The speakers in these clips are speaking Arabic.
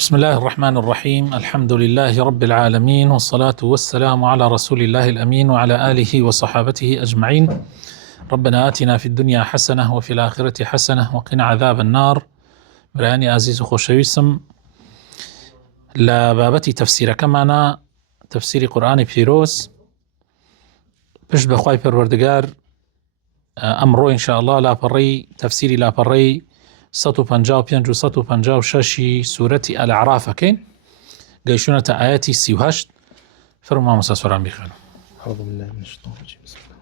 بسم الله الرحمن الرحيم. الحمد لله رب العالمين، والصلاة والسلام على رسول الله الأمين وعلى آله وصحابته أجمعين. ربنا آتنا في الدنيا حسنة وفي الآخرة حسنة وقنا عذاب النار. براني عزيز خوشويسم لبابتي تفسير كمانا تفسير قرآن بيروز بش بخواي پروردگار أمرو إن شاء الله لا بري تفسيري لا بري 155 و 156 سورة الأعراف كين قيشونة آياتي 38. فرما موسى سوران بخير. أعوذ بالله من الشيطان الرجيم. بسم الله.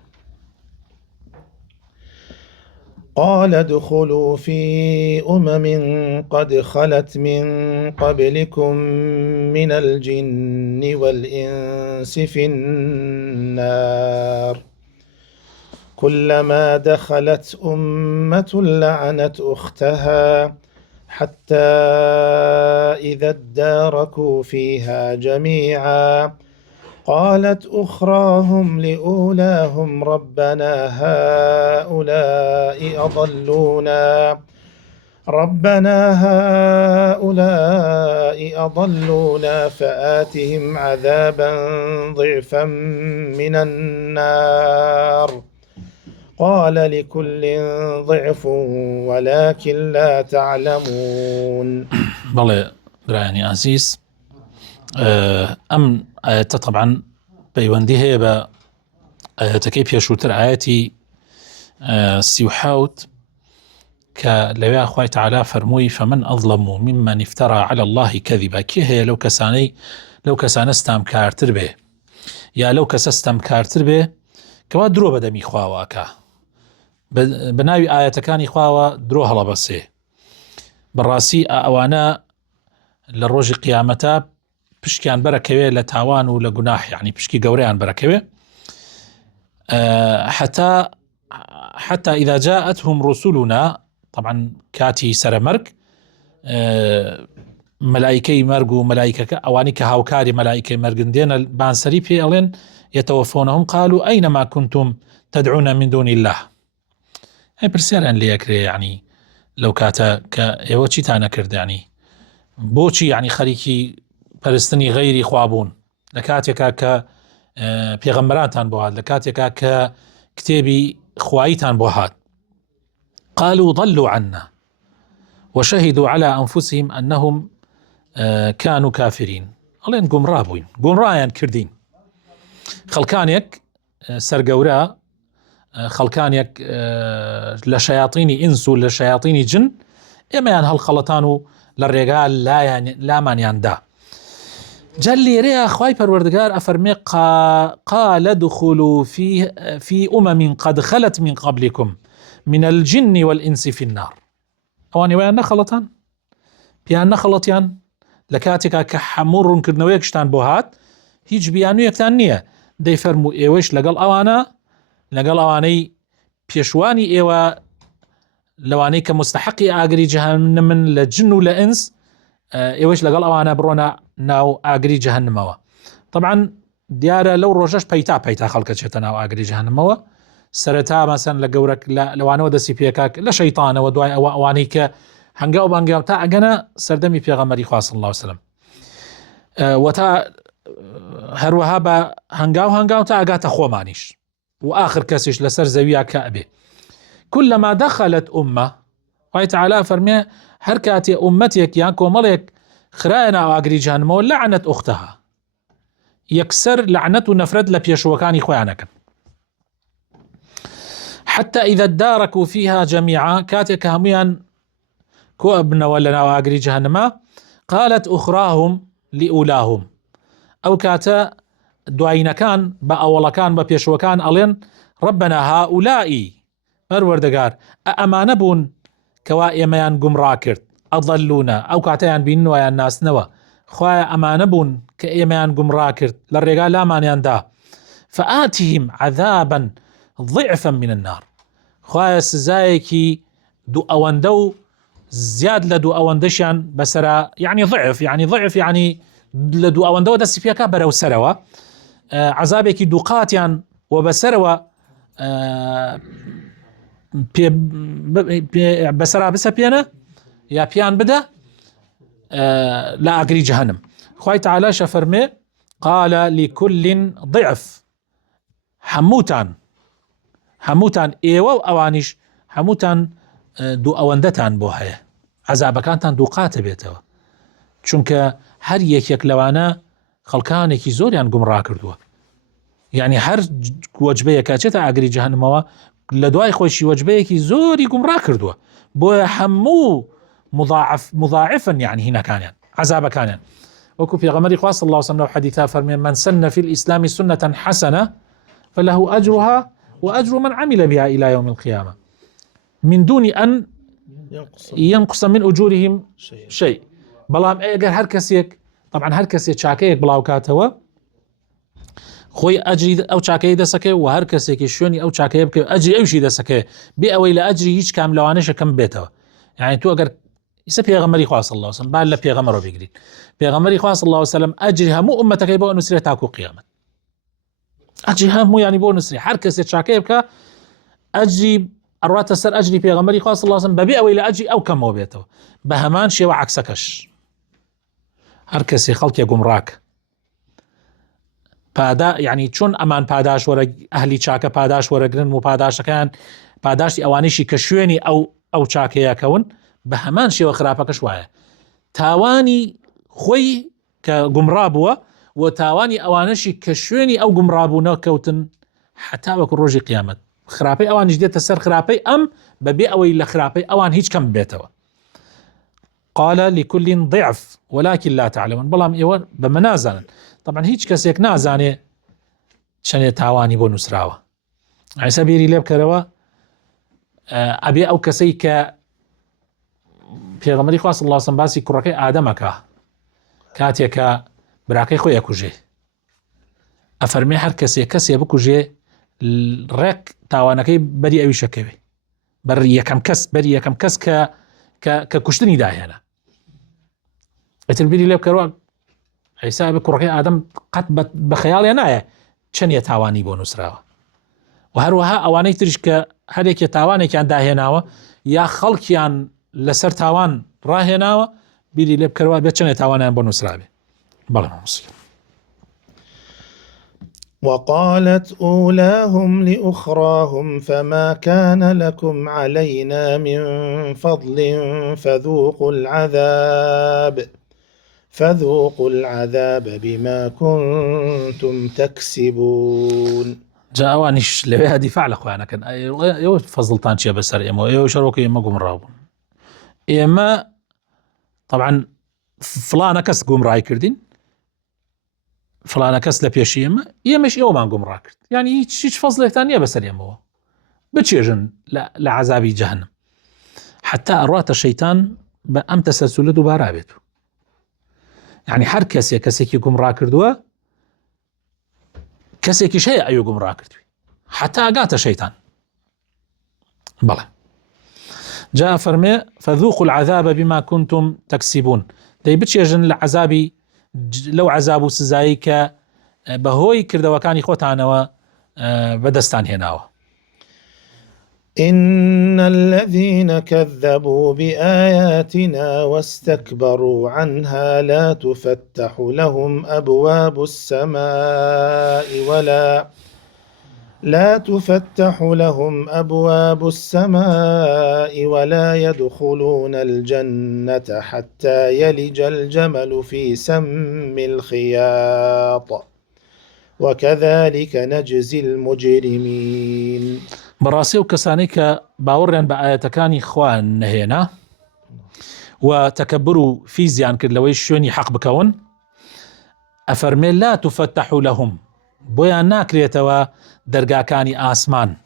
قال ادخلوا في قد خلت من قبلكم من الجن والإنس في النار كلما دخلت أمة لعنت أختها حتى إذا اداركوا فيها جميعا قالت أخراهم لأولاهم ربنا هؤلاء أضلونا فآتهم عذابا ضعفا من النار قال لكل ضعف ولكن لا تعلمون. بله براني عزيز أم آيات طبعا بيواندي هي بآياتكي بيشوتر آياتي سيوحاوت كلويا أخوي تعالى فرموي فمن أظلم ممن افترى على الله كذبا. كي هي لو كسان استام كارتر به يا لو كس استام كارتر به كوا درو بدمي خواواكا بناوي آياتكاني خواوا درو هلا بسي بالراسي أوانا للروج قيامتا پشکیان برکوی لتاوان و لگناح، يعني پشکی گوریان برکوی حتى إذا جاءتهم رسلنا. طبعا كاتي سرمرك ملائكي مرقو ملائكة أواني كهاوكاري ملائكي مرقندين بانسري في ألين يتوفونهم قالوا أينما كنتم تدعون من دون الله. هاي برسالة ليكري يعني لو كاتا كيوتشي تانا كرد يعني بوچی يعني خەریکی پەرستنی غەیری خوابوون لە کاتێکا کە پێغەمبەرانتان بۆ هات، لە کاتێکا کە کتێبی خواییتان بۆ هات. قالوا ضلوا عنا وشهدوا على أنفسهم أنهم كانوا كافرين. ئەڵێن گومڕا بووین، گومڕایان کردین. خەڵکانێک سەرگەورە، خەڵکانێک لە شەیاطینی ئینس و لە شەیاطینی جن ئێمەیان هەڵخەڵەتان و للرجال لا من يندا. جل ريا خواي پروردگار أفرمي قال ادخلوا في قد خلت من قبلكم من الجن والإنس في النار. أواني ويان نخلطان بيان نخلطيان لكاتك كحمور كرنويكشتان بوهات هيج بيانو يكتانية دي فرمو ايوش لقل أواني بيشواني ايوا لواني كمستحقي آقري جهنم لجن ولا إنس إيوش لقل أوانا برونا ناو آقري جهنموا. طبعا ديارة لو روجش بيتا خلقة شتا ناو آقري جهنموا سرتا مثلا لقورك لوانو ودسي بيكاك لشيطان ودواي أواني كهنقاو بانقاو تا أغنى سردمي بيغمري خواه صلى الله عليه وسلم وتا هروها با هنقاو تا أغاتا خومانيش وآخر كسيش لسر زويا كأبي. كلما دخلت أمة وهي تعالى فرمي حركاتي أمتك يانكو ملك خرائنا وأقري جهنم ولعنت أختها يكسر لعنة ونفرد لبيشوكاني خوانك حتى إذا اداركوا فيها جميعا كاتك هميا كو ابن ولنا وأقري جهنم قالت أخراهم لأولاهم أو كاتا دوائنا كان بأولا كان ببيشوكان ألين ربنا هؤلاء پروردگار ئەمانە بوون کەوا ئێمەیان گومڕا کرد ئەضەلونا ئەو کاتەیان بینن وایان ناسنەوە خوایە ئەمانە بوون کە ئێمەیان گومڕا کرد لە ڕێگا لامانیاندا فآتهم عذابا ضعفا من النار. خوایە سزایەکی دوو ئەوەندە و زیاد لە دوو ئەوەندەشیان بەسەرا يعني ضعف يعني لە دوو ئەوەندەوە دەستی پێکا بەرەو سەرەوە عذابێکی دوو قاتیان و بەسەرەوە بەسەرا بسە پێنە یا پیان بدە لا أقري جهنم. خوي تعالى شفرمي قال لكل ضعف حموتان إيوة أوانيش حموتان دو أوندتان بوهاية عذابكانتان دو قاتبيتوا چونکە هەر یەکێک لەوانە خەڵکانێکی زۆریان گومڕا کردووە، یعنی هەر وەجبەیەکە چێتە ئاگری جەهەنەمەوە لە دوای خۆشی وەجبەیەکی زۆری گومڕا کردووە، بۆیە هەموو مضاعفن یعنی هینەکانیان عذابەکانیان. وەکو پێغەمبەری خوا صلی الله علیه و سلم لەو حەدیثا فەرمێ من سن في الإسلام سنة حسنة فله أجرها وأجر من عمل بها إلى يوم القيامة من دون أن ينقص من أجورهم شيء. بەڵام ئەگەر هەر کەسێک طبعا هەر کەسێک چاکەیەک بڵاو کاتەوە خۆی ئەجری ئەو چاکەی دەسەکەی و هەر کەسێکی شوێنی ئەو چاکەیە بکە ئەجری ئەوشی دەسەکەی بێ ئەوەی لە ئەجری هیچ کام لەوانەشە کەم بێتەوە. یعنی تو ئەگەر ئیسە پێغەمبەری خوا صلی الله علیه و سلم بعد لە پێغەمبەرەوە بگرین، پێغەمبەری خوا صلی الله علیه و سلم ئەجری هەموو ئومەتەکەی بۆ نووسرێت تاکو قیامەت، ئەجری هەموو یعنی بۆ نووسری هەر کەسێک چاکەیە بکە ئەجری ئەڕواتە سەر ئەجری پێغەمبەری خوا صلی الله علیه و سلم بەبێ ئەوەی لە ئەجری ئەو کەمەوە بێتەوە. بە هەمان شێوە عەکسەکەش هەر کەسێ خەڵکێ گومڕاک پادا یعنی چۆن ئەمان پاداش وەرە ئەهلی چاکە پاداش وەرەگرن و پاداشەکان پاداشتی ئەوانیشی کە شوێنی ئەو چاکەیەکەون بە هەمان شێوە خراپەکەش وایە تاوانی خۆی کە گومڕا بووە و تاوانی ئەوانەشی کە شوێنی ئەو گومڕابوونەوە کەوتن حتا وەکو ڕۆژی قیامەت خراپەی ئەوانیش دێتە سەر خراپەی ئەم بەبێ ئەوەی لە خراپەی ئەوان هیچ کەم بێتەوە. قال لكل ضعف ولكن لا تعلمون. بەڵام ئێوە بەمە نازانن. طبعا هیچ کەسێک نازانێ چەندێ تاوانی بۆ نووسراوە. عیسا بیری لێ بکەرەوە ئەبێ ئەو کەسەی کە پێغەمبەری خوا صلی الله علیه و سلم باسی کوڕەکەی ئادەمەکە کاتێکە براکەی خۆی ئەکوژێ ئەفەرمێ هەر کەسێ بکوژێ ڕێک تاوانەکەی بەری ئەوی شەکەوێ بەری یەکەم کەس کە کوشتنی داهێنا. ئەتر بیری لێ بکەرەوە عیسا بە کوڕەکەی ئادەم قەت بە خەیاڵیان نایە چەندێ تاوانی بۆ نووسراوە و هەروەها ئەوانەی تریش کە هەرێکێ تاوانێکیان داهێناوە یا خەڵکیان لەسەر تاوان ڕاهێناوە بیری لێ بکەرەوە بێت چەندێ تاوانیان بۆ نووسراوێ. بەڵێ مامۆستا. وقالت أولاهم لأخراهم فما كان لكم علينا من فضل فذوقوا العذاب بما كنتم تكسبون. جاوانش لبيها دفاع لأخوانا كان يو فضلتان شيء بسر إما يو شروكي إما قوم رابون إما طبعا فلانا كس قوم راي كردين فلانا كس لبيشي إما مش إيو ما قوم راكرد يعني هيش فضلك تانية بسر إما بتشيجن لعذابي جهنم حتى أروات الشيطان بأم تسلسلته بارابته يعني هر کەسێکی گومڕا کردووە کەسێکی شەیە ئەوی گومڕا کردووی حتا ئەگاتە شەیتان. بەڵێ جا فەرمێ فذوقوا العذاب بما كنتم تكسبون دەی بچێژن لە عەزابی لەو عەزاب و سزایی کە بەهۆی کردەوەکانی خۆتانەوە بەدەستان هێناوە. إن الذين كذبوا بآياتنا واستكبروا عنها لا تفتح لهم أبواب السماء ولا يدخلون الجنة حتى يلج الجمل في سم الخياط وكذلك نجزي المجرمين. بەڕاستی و کەسانی کە باوەڕیان بە ئاەتەکانی خوا نەهێنا و تەکەبر و فیزیان کرد لەوەی شوێنی حەق بکەون ئەفەرمێ لا تفتح لهم بۆیان ناکرێتەوە دەرگاکانی ئاسمان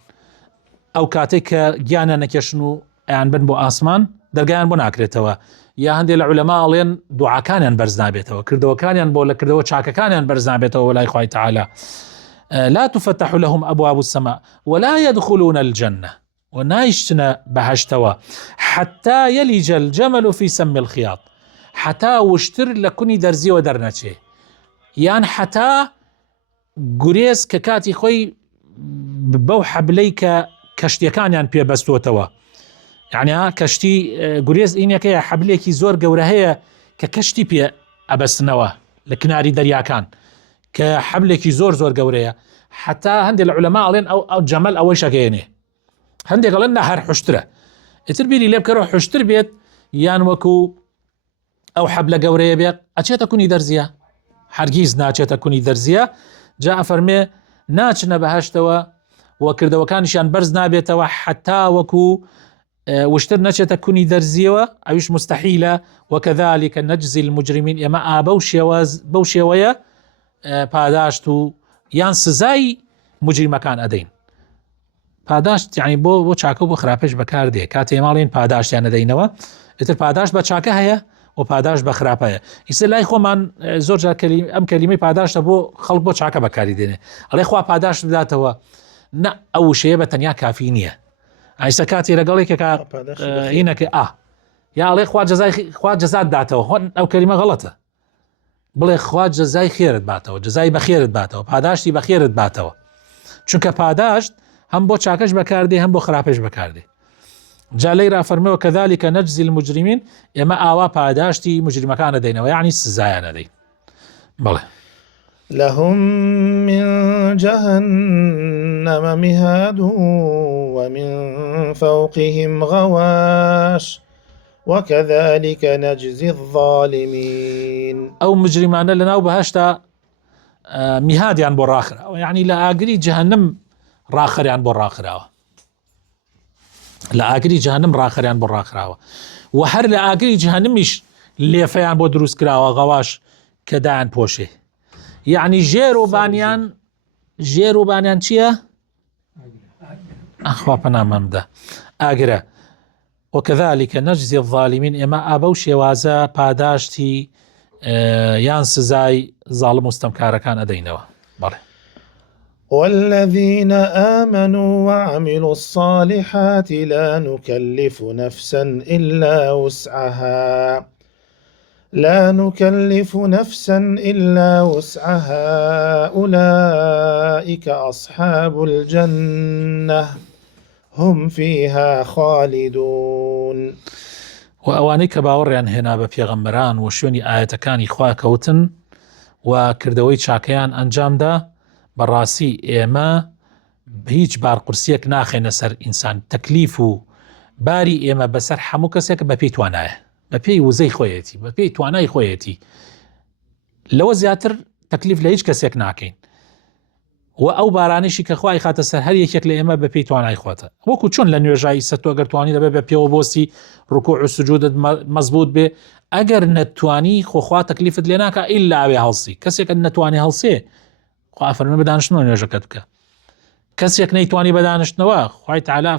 ئەو کاتێک کە گیانە نەکێشن و ئەیان بن بۆ ئاسمان دەرگایان بۆ ناکرێتەوە یا هەندێک لە عولەما ئەڵێن دوعاکانیان بەرز نابێتەوە کردەوەکانیان بۆ لە کردەوە چاکەکانیان بەرز نابێتەوە لای خوای تەعالا. لا تفتح لهم أبواب السماء ولا يدخلون الجنة ونايشتنا بهشتوا حتى يلج الجمل في سم الخياط حتى وشتر لكني درزي ودرنتي يعني حتى قريس ككاتي خوي ببو حبليك كشتي كان يعني بيبستوتوا يعني كشتي قريس إنك يا حبليك زور قورهية کە کەشتی پێ ئەبەستنەوە لە کناری دەریاکان کە حەبلێکی زۆر زۆر گەورەیە، حتا هەندێک لە عولەما ئەڵێن ئەو جەمەل ئەوەی شەکەێنێ، هەندێک ئەڵێن هەر حوشترە. ئیتر بیری لێ بکەرەوە حوشتر بێت یان وەکو ئەو حەبلە گەورەیە بێت ئەچێتە کونی دەرزیە، هەرگیز ناچێتە کونی دەرزیە. جا ئەفەرمێ ناچنە بەهەشتەوە و کردەوەکانیشیان بەرز نابێتەوە حتا وەکو وشتر نەچێتە کونی دەرزیەوە، ئەویش مستحیلە. وەکەذالکە نەجزی المجرمین، ئێمە بەو شێوەیە پاداشت و یان سزای مجریمەکان ئەدەین. پاداشت یعنی بۆ چاکە بۆ خراپەش بەکاردێ، کاتێ ماڵێن پاداشتیان ئەدەینەوە، ئیتر پاداش بە چاکە هەیە و پاداش بە خراپەیە. ئیسە لای خۆمان زۆر جار ئەم کەلیمەی پاداشتە بۆ خەڵک بۆ چاکە بەکاری دێنێ، ئەڵێ خوا پاداشت بداتەوە، نە ئەو شەیە بە تەنیا کافی نییە. ئایسە کاتی لەگەڵێکێکە هینەکە یا ئەڵێ خوا جەزات داتەوە، هۆن ئەو کەلیمە غەڵەتە. بڵێ خوا جەزای خێرت باتەوە، جەزای بەخێرت باتەوە، پاداشتی بەخێرت باتەوە، چونکە پاداشت هەم بۆ چاکەش بەکاردێ هەم بۆ خراپەش بەکاردێ. جا لەیرا فەرمێوە کەذالکە نەجزی المجرمین، ئێمە ئاوا پاداشتی مجریمەکان ئەدەینەوە، یعنی سزایان ئەدەین. بەڵێ لهم من جهنم مهاد ومن فوقهم غواش وكذلك نجزي الظالمين. ئەو مجریمانە لەناو بەهەشتا میهادیان بۆ ڕاخراوە، یعنی لە ئاگری جەهەنم ڕاخەریان بۆ ڕاخراوە، لە ئاگری جەهەنم ڕاخەریان بۆ ڕاخراوە، و هەر لە ئاگری جەهەنمیش لێفەیان بۆ دروست کراوە، غەواش کە دایان پۆشێ، یعنی ژێر و بانیان چییە؟ ئەخوا پەنامان بدە، ئاگرە. وكذلك نجزي الظالمين، ئێمە ئابە و شێوازە پاداشتی یان سزای زاڵم مستەمکارەکان ئەدەینەوە. بەڵێ والذين آمنوا وعملوا الصالحات لا نكلف نفسا إلا وسعها أولئك أصحاب الجنة هم فيها خالدون. و ئەوانەی کە باوەڕیان هێنا بە پێغەمبەران و شوێنی ئاەتەکانی خوا کەوتن و کردەوەی چاکەیان ئەنجامدا، بەڕاستی ئێمە هیچ بارقورسیەک ناخێنە سەر ئینسان. تەکلیف و باری ئێمە بەسەر هەموو کەسێک بە پێی توانایە، بە پێی وزەی خۆیەتی، بە پێی توانای خۆیەتی، لەوە زیاتر تەکلیف لە هیچ کەسێک ناکەین. و ئەو بارانشی کە خوای خاتە سەر هەر یەکێک لە ئێمە بە پێی توانای خۆتە، وەکو چۆن لە نوێژایی سەتۆ ئەگەر توانی دەبێت بە پێوە بۆستی ڕکوع و سجودت مەزبوط بێ، ئەگەر نەتوانی خۆخوا تەکلیفت لێ ناکە ئیلا ئەوێ هەڵسی. کەسێک نەتوانی هەڵسێ، خوا فەرمێ بەدانشتنەوە نوێژەکەت بکە. کەسێک نەیتوانی بەدانشتنەوە، خوای تەعالا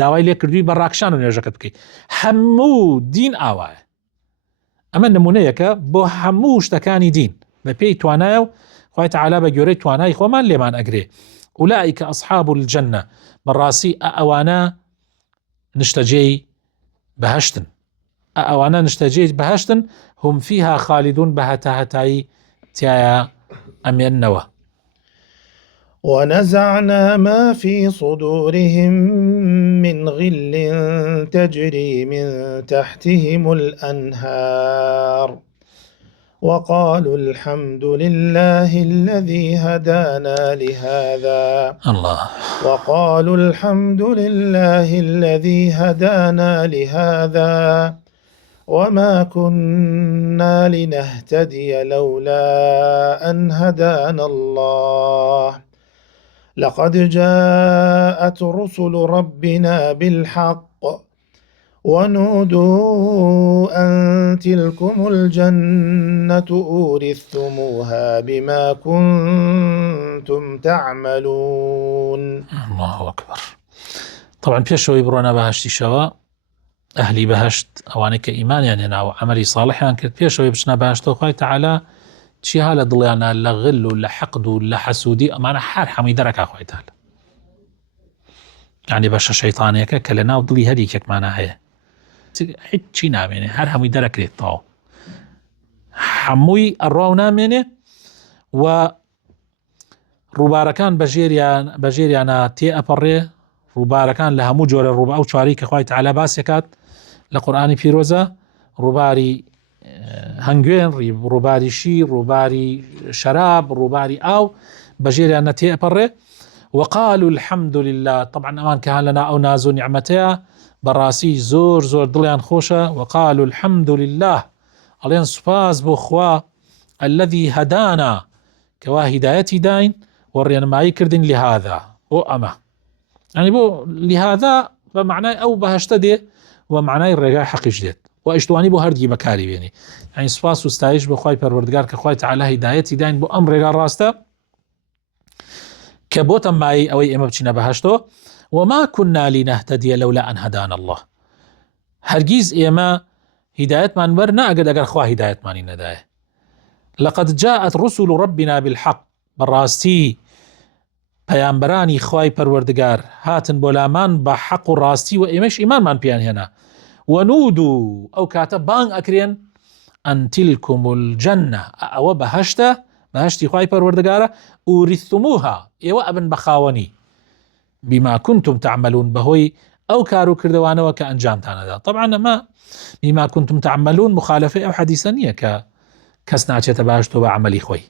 داوای لێ کردووی بە ڕاکشان و نوێژەکەت بکەیت. هەموو دین ئاوایە. ئەمە نمونەیەکە بۆ هەموو شتەکانی دین، بە پێی توانایە و خوای تەعالا بە گوێرەی توانای خۆمان لێمان ئەگرێ. ئولائیکە ئەصحاب الجەنە، بەڕاستی ئەوانە نیشتەجێی بەهەشتن، ئەوانە نیشتەجێی بەهەشتن، هم فيها خالدون، بە هەتاهەتایی تایە ئەمێننەوە. ونزعنا ما في صدورهم من غل تجري من تحتهم الأنهار وقالوا الحمد لله الذي هدانا لهذا وما كنا لنهتدي لولا أن هدانا الله لقد جاءت رسل ربنا بالحق ونودوا أن تلكم الجنة أورثتموها بما كنتم تعملون. الله أكبر. طبعا پێشەوەی بڕۆنە بەهەشتی شەوە، ئەهلی بەهەشت ئەوانەی کە ئیمانیان هێنا و عەمەلی ساڵحیان کرد، پێشەوەی بچنە بەهەشتەوە خوای تەعالا چیها لە دڵیانە لە غل و لە حەقد و لە حەسوودی ئەمانە هەر هەمووی دەرەکا خوای تەعالا. یعنی بەشە شەیطانیەکە کە لە ناو دڵی هەر یەکێکمانە هەیە، هیچ چی نامێنێ، هەر هەمووی دەرەکرێت تاو، هەمووی ئەڕوا و نامێنێ و ڕووبارەکان بەژێریانە تێ ئەپەڕێ، ڕووبارەکان لە هەموو جۆرە ڕووبار ئەو چواری کە خوای تەعالا باسێکات لە قورئانی پیرۆزە، ڕووباری هەنگوێن ڕووباری شیر ڕووباری شەراب ڕووباری ئاو بەژێریان نەتێپەڕێ وقالوا الحمد لله طبعا ئەمان کە لەنا ئەو ناز و نیعمەتەیە بەڕاستی زۆر زۆر دڵیان خۆشە وقالوا الحمد لله ئەڵێن سوپاس بۆ خوا الذي هدانا کەوا هیدایەتی داین و ڕێنمایی کردین لهذا بۆ ئەمە يعني بۆ لهذا بەمعنای ئەو بەهەشتە دێ و معنای ڕێگای حەقیش دێت و ئیشتوانی بۆ هەردی بەکاری بێنی يعني سوپاس و ستایش بۆ خوای پەروەردگار کە خوای تەعالا هیدایەتی داین بۆ ئەم ڕێگا ڕاستە کە بۆتە مای ئەوەی ئێمە بچینە بەهەشتەوە وما كنا لنهتدي لولا أن هدانا الله هەرگیز ئێمە هیدایەتمان وەر ناگەت ئەگەر خوا هیدایەتمانی نەدایە لقد جاءت رسل ربنا بالحق بەڕاستی پەیامبەرانی خوای پەروەردگار هاتن بۆ لامان بە حەق و ڕاستی و ئێمەش ئیمانمان پیان هێنا ونودوا ئەو کاتە بانگ ئەکرێن ئەن تیلکم الجەنە ئەوە بەهەشتە بەهەشتی خوای پەروەردگارە ئوریثتموها ئێوە ئەبن بەخاوەنی بما كنتم تعملون بەهۆی ئەو کار و کردوانەوە کە ئەنجامتانەدا طبعا ئەمە بما كنتم تعملون مخالفەی ئەو حەدیسە نییە کە کەس ناچێتە بەهەشتەوە بە عەمەلی خۆی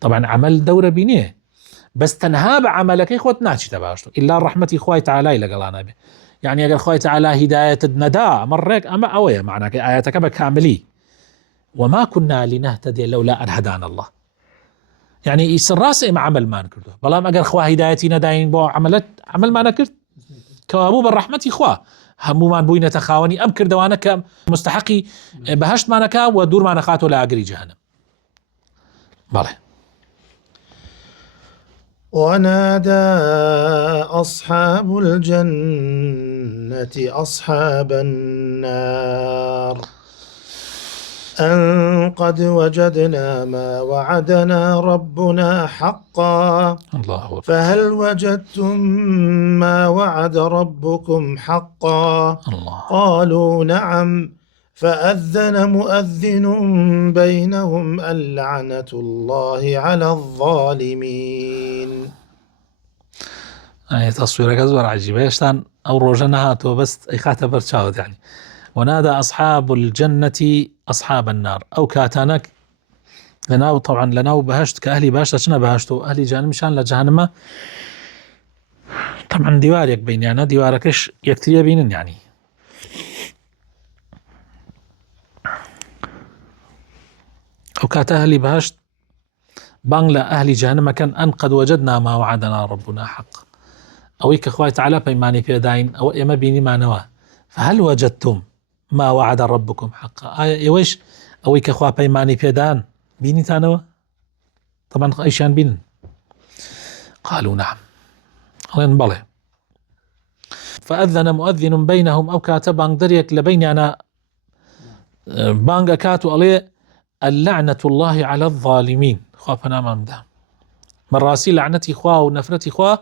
طبعا عەمەل دەورە بینێ بەس تەنها بە عەمەلەکەی خۆت ناچیتە بەهەشتەوە ئیلا ڕەحمەتی خوای تەعالای لەگەڵانە بێ يعني ئەگەر خوای تەعالا هیدایەتت نەدا ئەمە ڕێک ئەمە ئەوەیە معناکەی ئاەتەکە بە کاملی وما كنا لنهتدي لولا أن هدانا الله يعني ئیسر ڕاستە ئێمە عەمەلمان کردو بەڵام ئەگەر خوا هیدایەتی نەداین بۆ عەمەلمان نەکرد کەوابوو بە ڕەحمەتی خوا هەمومان بووینەتە خاوەنی ئەم کردوانە کە مستحقی بەهەشتمانەکە و دوورمانە خاتۆ لە ئاگری جەهەنەم بەڵێ ونادى أصحاب الجنة أصحاب النار أن قد وجدنا ما وعدنا ربنا حقا الله فهل وجدتم ما وعد ربكم حقا الله قالوا نعم فأذن مؤذن بينهم اللعنة الله على الظالمين يعني تصويرك زور عجيبة يشتان أو روجنها بس إخاتة برشاوت يعني ونادى أصحاب الجنة أصحاب النار أو كاتانك لناو طبعا لناو بهشت كأهلي بهشت أشنا بهشتو أهلي جهنم مشان لجهنم طبعا ديوارك بين يعني ديواركش يكتريا بينن يعني أو كات أهلي بهشت بانغلا أهلي جهنم كان أن قد وجدنا ما وعدنا ربنا حق أو كخوي تعالى بيماني في داين أو إما بيني ما نوا فهل وجدتم ما وعد ربكم حقا يويش أو كخوا بيماني في دان بيني تانوا طبعا إيشان بين قالوا نعم قالوا بلى فأذن مؤذن بينهم أو كاتب دريك لبيني أنا بانغ كاتو عليه اللعنة الله على الظالمين خوافنا ممدا من راسي لعنتي خوا ونفرتي خوا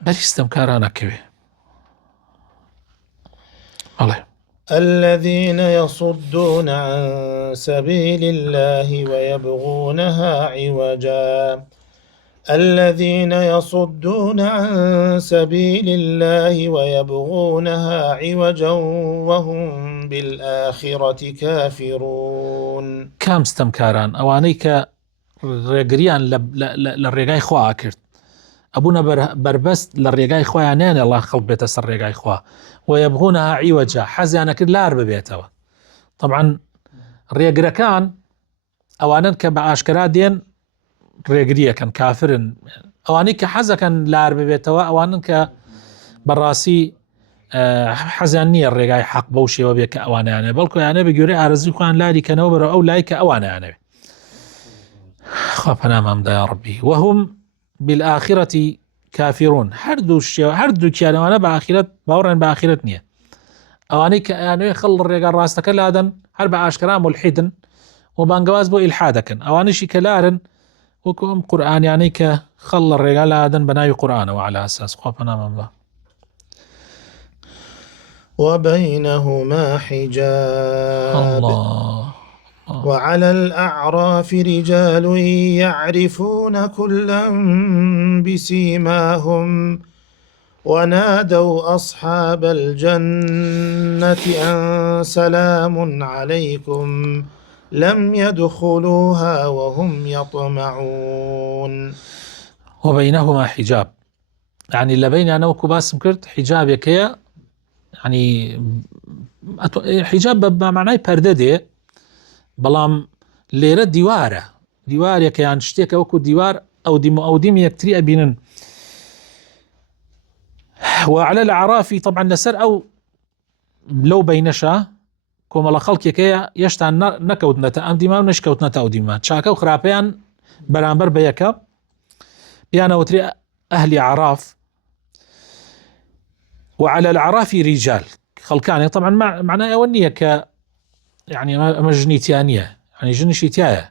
بل استمكارانا كبه الله الذين يصدون عن سبيل الله ويبغونها عوجا الذين يصدون عن سبيل الله ويبغونها عوجا وهم بالآخرة كافرون كام استمكاران أوانيك ريقريان للرقاي خوا أكرت أبونا بربست للرقاي خوا يعنين الله خلق بيت سر رقاي خوا ويبغونها عوجا حزيانا كد لار ببيتوا طبعا ريقركان أوانا كبعاشكرات دين ريقريا كان كافرن أوانيك حزا كان لار ببيتوا أوانا كبراسي حزانية الرقاي حق بوشي وبيك أوانا يعني بلكو يعني بيقولي أرزيكوان لاري كنوبر أو لايك أوانا يعني خافنا مامدا يا ربي وهم بالآخرة كافرون هردو كيانو أنا بآخرت باورن بآخرتني أوانيك يعني خل الرقاي راستك لادن هرب عاشكرا ملحدن وبانقواز بو إلحادكن أوانيشي كلارن وكم قرآن يعني كخل الرقاي لادن بناي قرآن وعلى أساس خافنا مامدا وبينهما حجاب الله وعلى الأعراف رجال يعرفون كلا بسيماهم ونادوا أصحاب الجنة أن سلام عليكم لم يدخلوها وهم يطمعون. وبينهما حجاب، يعني اللي بين أنا وكباسم كرت حجاب يكيا، يعني حجاب بمعنى پەردەدێ، بەڵام لێرە دیوارێکە یان شتێکە وەکو دیوار ئەو دیم یەکتری ئەبینن. وعلى الأعراف طبعا لەسەر ئەو لەو بەینەشە کۆمەڵە خەڵکێکەیە یەشتان نەکەوتنەتە ئەم دیمان و نەشکەوتنەتە ئەو دیمان، چاکە و خراپەیان بەرامبەر بە یەکە، پیانەوترێ ئەهلی عراف. وعلى الأعراف رجال، خەڵکانێ طبعا معنای ئەوە نییە کە يعني ئەمە ژنیتیانە، يعني ژنیشی تایە،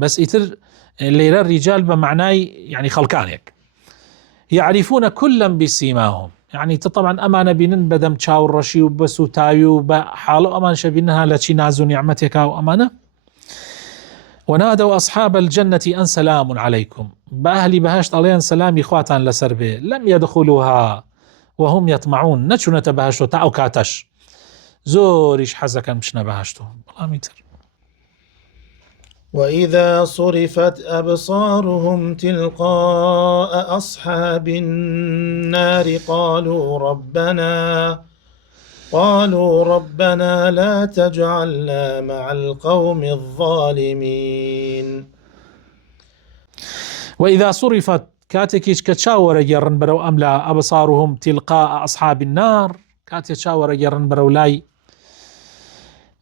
بەس ئیتر لێرە ریجال بە معنای يعني خەڵکانێک. يعرفون كلا بسيماهم، يعني طبعا ئەمانە بینن بەدەم چاوڕەشی و بە سوتاوی و بە حاڵە ئەمانشە بینها لە چی ناز و نیعمەتێکا و ئەمانە. ونادوا أصحاب الجنة أن سلام عليكم، بأهل بهشت عليهم سلامي خواتان لسر به، لم يدخلوها وهم يطمعون، نچونەتە بەهشتۆ تا ئەو کاتەش زۆریش حەزەکەن بچنە بەهشتۆ. بەڵامی تر وإذا صرفت أبصارهم تلقاء أصحاب النار قالوا ربنا لا تجعلنا مع القوم الظالمين. وإذا صرفت كاتكيش كتشاور يرن برو أملا أبصارهم تلقاء أصحاب النار، كاتي تشاور يرن برو لاي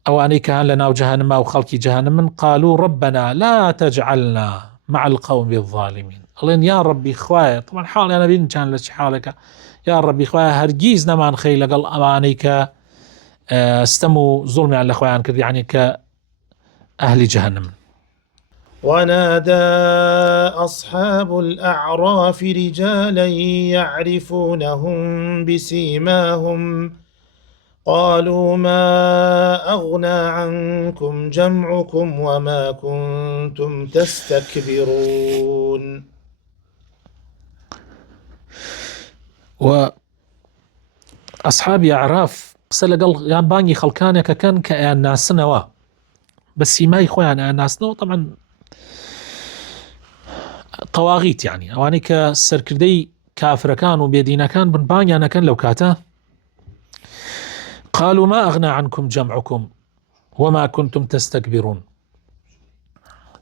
أواني كان لنا وجهنم أو خلق جهنم، قالوا ربنا لا تجعلنا مع القوم الظالمين. قالين يا ربي خوايا، طبعا حال أنا بين كان لش حالك، يا ربي خوايا هرجيز نمان خيل قال أمانيك استموا ظلمي على خوايا كذي، يعني كأهل جهنم. ونادى أصحاب الأعراف رجالا يعرفونهم بسيماهم قالوا ما أغنى عنكم جمعكم وما كنتم تستكبرون. وأصحاب أعراف قسل قال يان باني خلقانك كان كأن ناسنوا بس سيماي خوان أن ناسنوا طبعا طواغيت، يعني أواني كسركردي كافر كان وبيدينا كان بنباني أنا كان لو كاتا. قالوا ما أغنى عنكم جمعكم وما كنتم تستكبرون،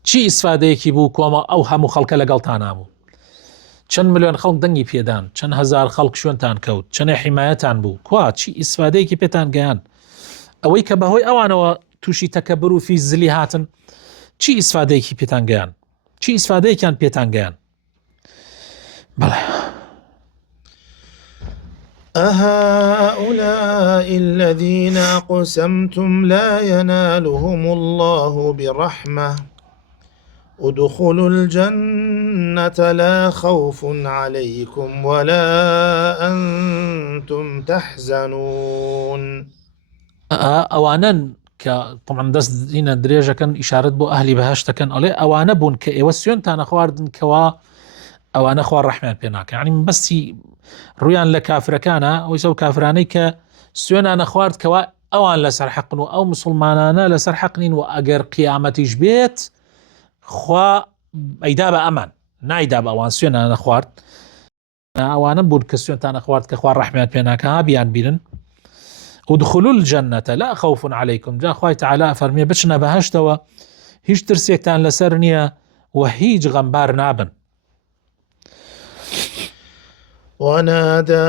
چی ئیسفادەیەکی بوو کۆمە ئەو هەموو خەڵکە لەگەڵتان بوو، چەند ملیۆن خەڵک دەنگی پێدان، چەند هەزار خەڵک شوێنتان کەوت، چەندێ حیمایەتان بوو، کوا چی ئیسفادەیەکی پێتان گەیان، ئەوەی کە بەهۆی ئەوانەوە تووشی تەکەبر و فیزلی هاتن، چی ئیسفادەیەکی پێتان گەیان، چی ئیسفادەیەکیان پێتان گەیان. بەڵێ أهؤلاء الذين أقسمتم لا ينالهم الله برحمة ادخلوا الجنة لا خوف عليكم ولا أنتم تحزنون. ئەوانن کە طبعا دەست دینە درێژەکەن ئیشارەت بۆ ئەهلی بەهەشتەکەن، ئەڵێ ئەوانە بوون کە ئێوە سوێنتانە خواردن کەوا ئەوانە خوا ڕەحمیان پێ ناکە، یعنی بەستی ڕویان لە کافرەکانە، ئەوەی سەو کافرانەی کە سوێنانە خوارد کەوا ئەوان لەسەر حەقن و ئەو مسلمانانە لەسەر حەقنین، و ئەگەر قیامەتیش بێت خوا ئەیدا بە ئەمان نایدا بە ئەوان سوێنانە خوارد، ئەوانە بوون کە سوێنتانە خوارد کە خوا ڕەحمیان پێ ناکە، ها بیان بینن. ادخلوا الجنة لا خوف عليكم، جا خوای تعالی فەرمێ بچنە بەهەشتەوە هیچ ترسێکتان لەسەر نییە و هیچ غەمبار نابن. ونادى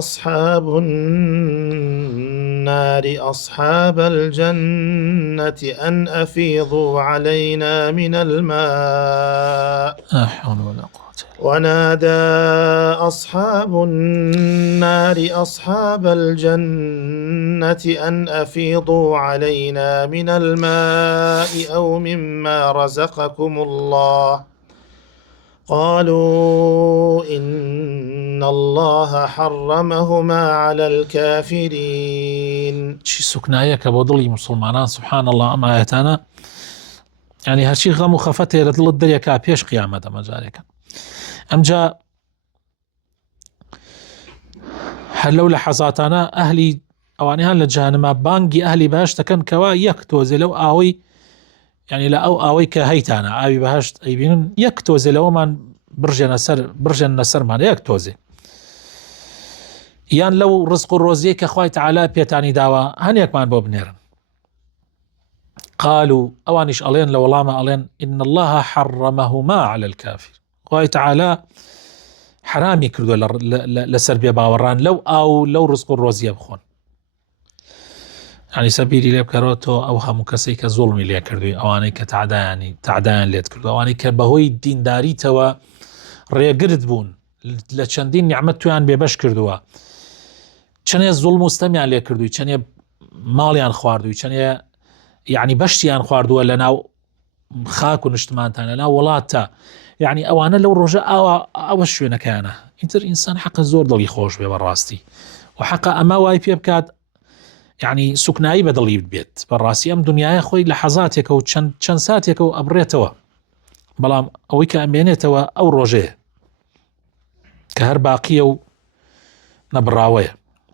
أصحاب النار أصحاب الجنة أن أفيضوا علينا من الماء. لا حول ولا قوة. ونادى أصحاب النار أصحاب الجنة أن أفيضوا علينا من الماء أو مما رزقكم الله قالوا إن الله حرمهما على الكافرين. چی سوکنایەکە بۆ دڵی مسلمانان، سبحان الله ئەم ئاەتانە، يعني هەرچی غەم و خەفەت هەیە لە دڵت دەرێکا پێش قیامەتە مەجارێکە. ئەمجا هەر لەو لەحەزاتانە ئەهلی ئەوانەی هەن لە جەهەنەما بانگی ئەهلی بەهەشت دەکەن کەوا یەک تۆزێ لەو ئاوەی یعنی لە ئەو ئاوەی کە هەیتانە ئاوی بەهەشت ئەیبینن یەک تۆزێ لەوەمان برژێنە سەرمان یەک تۆزێ، یان لەو ڕزق و ڕۆزیەی کە خوای تەعالا پێتانی داوە هەنێکمان بۆ بنێرن. قالوا ئەوانیش ئەڵێن لە وەڵامە ئەڵێن إن الله حرمهما على الكافر، خوای تەعالا حرامی کردووە لەسەر بێ باوەڕان لەو ئاو لەو ڕزق و ڕۆزیە بخۆن. ینی سەبیری لێ بکەرەوە ئەو هەموو کەسێک کە زوڵمی لێ کردووی، ئەوانەی کە تعدایان لێت کردو، ئەوانەی کە بەهۆی دینداریتەوە ڕێگرت بوون، لە چەندین نیعمەت تویان بێبەش کردووە، چەندێ زوڵم و ستەمیان لێ کردووی، چەندێ ماڵیان خواردووی، چەندێ یعنی بەشتیان خواردووە لە ناو خاک و نیشتمانتان لە ناو وڵاتە، یعنی ئەوانە لەو ڕۆژە ئەوە شوێنەکەیانە. ئینتر ئینسان حەقە زۆر دڵی خۆش بێ بەڕاستی، و حەقە ئەمە وای پێ بکات یعنی سوکنایی بە دڵی بێت. بەڕاستی ئەم دنیاە خۆی لە حەزاتێکە و چەند ساتێکە و ئەبڕێتەوە، بەڵام ئەوەی کە ئەمێنێتەوە ئەو ڕۆژەیە کە هەر باقیە و نەبڕاوەیە.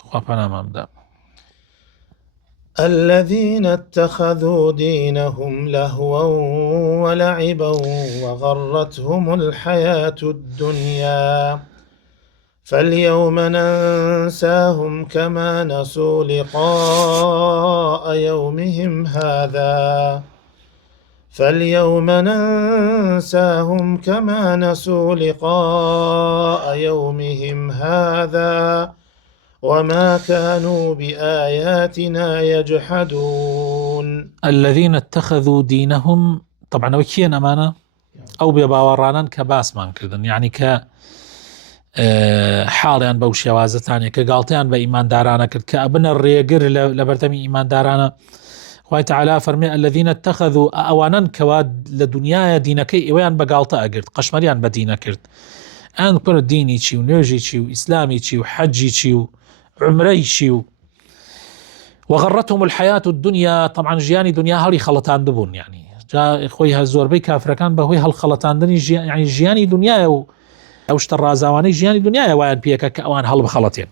خوا پەنامان بدە. الذين اتخذوا دينهم لهوا ولعبا وغرتهم الحياة الدنيا فاليوم ننساهم كما نسوا لقاء يومهم هذا وما كانوا بآياتنا يجحدون. الذين اتخذوا دينهم طبعا وكيان أمانة أو بباورانا كباسمان كردن، يعني ك حاڵیان بەو شێوازەتانێ کە گاڵتەیان بە ئیماندارانە کرد کە ئەبنە ڕێگر لە بەردەمی ئیماندارانە. خوای تەعالا فەرمێ الذين اتخذوا، ئەوانن کەوا لە دنیاە دینەکەی ئێوەیان بە گاڵتە ئەگرت، قەشمەریان بە دینە کرد، ئەن کورە دینی چی و نوێژی چی و ئیسلامی چی و حەجی چی و عمرەی چی و وغرتهم الحياة الدنيا. طبعا ژیانی دنیا هەڵی خەڵەتاند بوون، يعني جا خۆی زۆربەی کافرەکان بەهۆی هەڵخەڵەتاندنی يعني ژیانی دنیاە و ئەو شتە ڕازاوانەی ژیانی دنیاە وایان پێکە کە ئەوان هەڵبخەڵەتێن.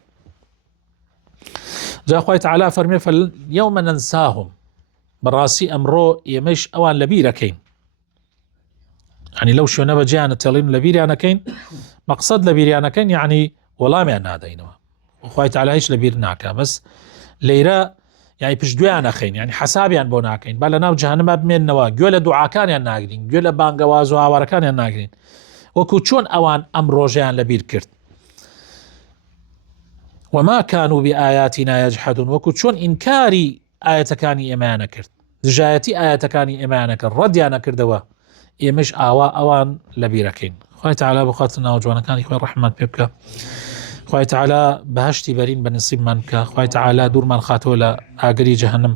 جا خوای تەعالا فەرمێ فاليوم ننساهم، بەڕاستی ئەمڕۆ ئێمەش ئەوان لەبیرەکەین، يعني لەو شوێنە بەجیانە تێڵین لەبیریانەکەین، مەقسەد لەبیریانەکەین يعني وەڵامیان نادەینەوە، خوای تەعالا هیچ لەبیر ناکا، بەس لەیرە يعني پشتگوێیان نەخەین، يعني حەسابیان بۆ ناکەین، با لە ناو جەهەنەما بمێننەوە، گوێ لە دوعاکانیان ناگرین، گوێ لە بانگەواز و هاوارەکانیان ناگرین، وەکو چۆن ئەوان ئەم ڕۆژیان لەبیر کرد. وما كانوا بآياتنا يجحدون، وەکو چۆن ئینکاری ئاەتەکانی ئێمەیانە کرد، دژایەتی ئاەتەکانی ئێمەیانە کرد، ڕەدیانە کردەوە، ئێمەش ئەوان لەبیرەکەین. خوای تەعالا بخواتە ناو جوانەکانی خۆی ڕەحمەت پێ بکە، خوای تەعالا بەهەشتی بەرین بە نسیبمان بکە، خوای تەعالا دوورمان خاتەوە لە ئاگری جەهەنەم.